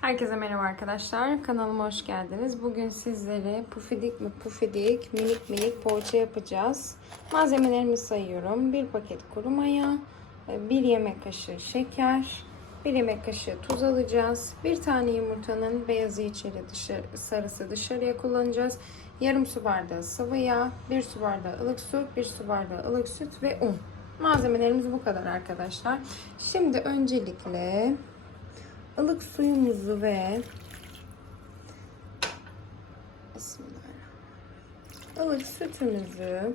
Herkese merhaba arkadaşlar. Kanalıma hoş geldiniz. Bugün sizlere pufidik mi pufidik minik minik poğaça yapacağız. Malzemelerimi sayıyorum. Bir paket kuru maya, bir yemek kaşığı şeker, bir yemek kaşığı tuz alacağız. Bir tane yumurtanın beyazı içeri dışarı, sarısı dışarıya kullanacağız. Yarım su bardağı sıvı yağ, bir su bardağı ılık su, bir su bardağı ılık süt ve un. Malzemelerimiz bu kadar arkadaşlar. Şimdi öncelikle ılık suyumuzu ve ılık sütümüzü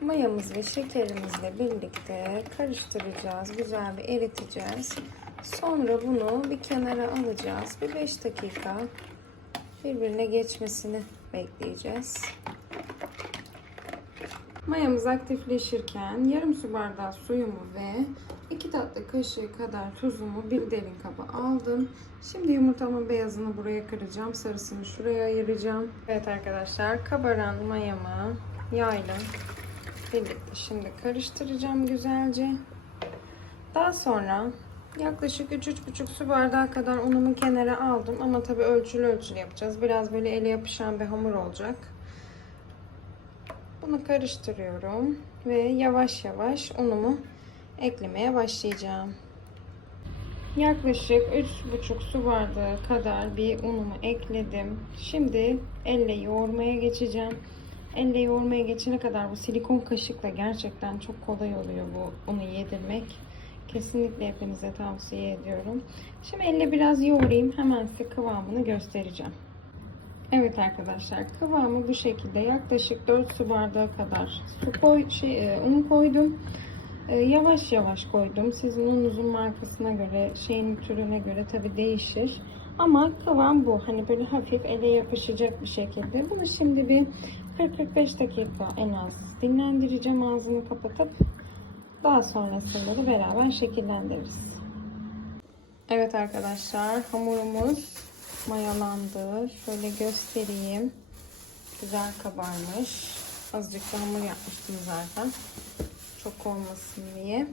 mayamız ve şekerimizle birlikte karıştıracağız. Güzel bir eriteceğiz. Sonra bunu bir kenara alacağız. Bir 5 dakika birbirine geçmesini bekleyeceğiz. Mayamız aktifleşirken yarım su bardağı suyumu ve 2 tatlı kaşığı kadar tuzumu bir derin kaba aldım. Şimdi yumurtamın beyazını buraya kıracağım. Sarısını şuraya ayıracağım. Evet arkadaşlar kabaran mayamı yağla birlikte şimdi karıştıracağım güzelce. Daha sonra yaklaşık 3-3,5 su bardağı kadar unumu kenara aldım. Ama tabii ölçülü ölçülü yapacağız. Biraz böyle ele yapışan bir hamur olacak. Bunu karıştırıyorum ve yavaş yavaş unumu eklemeye başlayacağım. Yaklaşık 3,5 su bardağı kadar bir unumu ekledim. Şimdi elle yoğurmaya geçeceğim. Elle yoğurmaya geçene kadar bu silikon kaşıkla gerçekten çok kolay oluyor bu unu yedirmek. Kesinlikle hepinize tavsiye ediyorum. Şimdi elle biraz yoğurayım. Hemen size kıvamını göstereceğim. Evet arkadaşlar kıvamı bu şekilde yaklaşık 4 su bardağı kadar su koy, şey, e, un koydum. E, yavaş yavaş koydum. Sizin ununuzun markasına göre, şeyin türüne göre tabi değişir. Ama kıvam bu. Hani böyle hafif ele yapışacak bir şekilde. Bunu şimdi bir 40-45 dakika en az dinlendireceğim ağzını kapatıp. Daha sonrasında da beraber şekillendiririz. Evet arkadaşlar hamurumuz mayalandı. Şöyle göstereyim. Güzel kabarmış. Azıcık da hamur yapmıştım zaten. Çok olmasın diye.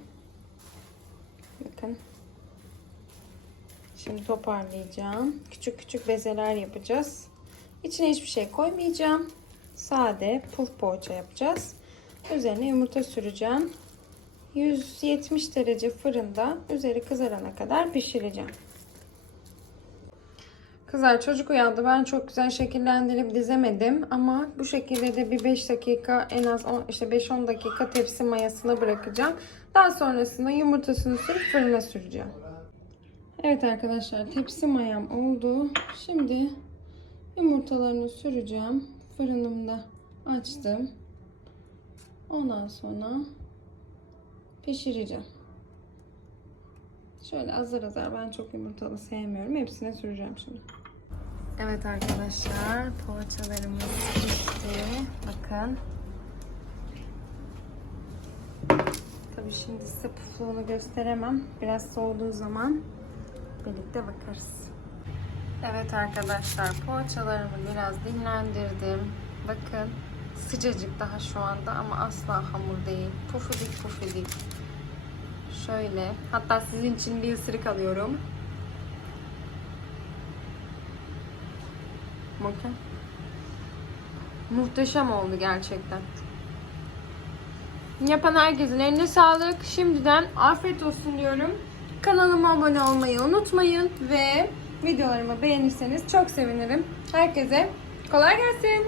Bakın. Şimdi toparlayacağım. Küçük küçük bezeler yapacağız. İçine hiçbir şey koymayacağım. Sade puf poğaça yapacağız. Üzerine yumurta süreceğim. 170 derece fırında üzeri kızarana kadar pişireceğim. Kızlar çocuk uyandı. Ben çok güzel şekillendirip dizemedim. Ama bu şekilde de bir 5 dakika en az 10, işte 5-10 dakika tepsi mayasına bırakacağım. Daha sonrasında yumurtasını sürüp fırına süreceğim. Evet arkadaşlar tepsi mayam oldu. Şimdi yumurtalarını süreceğim. Fırınımda açtım. Ondan sonra pişireceğim. Şöyle azar azar ben çok yumurtalı sevmiyorum. Hepsine süreceğim şimdi. Evet arkadaşlar poğaçalarımız pişti. Bakın. Tabii şimdi size pufluğunu gösteremem. Biraz soğuduğu zaman birlikte bakarız. Evet arkadaşlar poğaçalarımı biraz dinlendirdim. Bakın sıcacık daha şu anda ama asla hamur değil. Pufidik pufidik. Şöyle. Hatta sizin için bir ısırık alıyorum. Bakın. Muhteşem oldu gerçekten. Yapan herkesin eline sağlık. Şimdiden afiyet olsun diyorum. Kanalıma abone olmayı unutmayın ve videolarımı beğenirseniz çok sevinirim. Herkese kolay gelsin.